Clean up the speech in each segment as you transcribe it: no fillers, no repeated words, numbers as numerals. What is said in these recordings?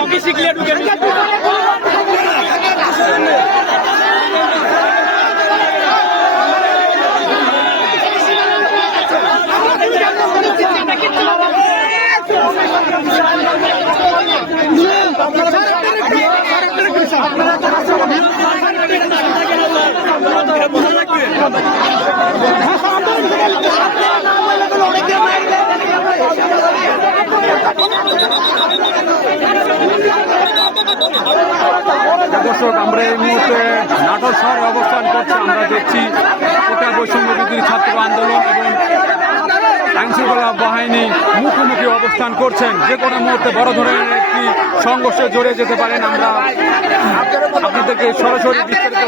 Hockey শিখলে ঢুকে দর্শক, আমরা এই মুহূর্তে নাটোর শহরে অবস্থান করছি। আমরা দেখছি কোটা বৈষম্য বিরোধী ছাত্র আন্দোলন এবং আইনশৃঙ্খলা বাহিনী মুখোমুখি অবস্থান করছেন। যে কোনো মুহূর্তে বড় ধরনের একটি সংঘর্ষে জড়িয়ে যেতে পারেন। আমরা আপনাদেরকে সরাসরি বিস্তারিত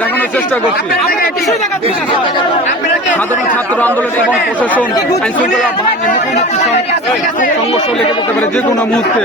দেখানোর চেষ্টা করছি। সাধারণ ছাত্র আন্দোলন এবং প্রশাসন আইনশৃঙ্খলা বাহিনী মুখোমুখি সংঘর্ষ লেগে যেতে পারে যে কোনো মুহূর্তে।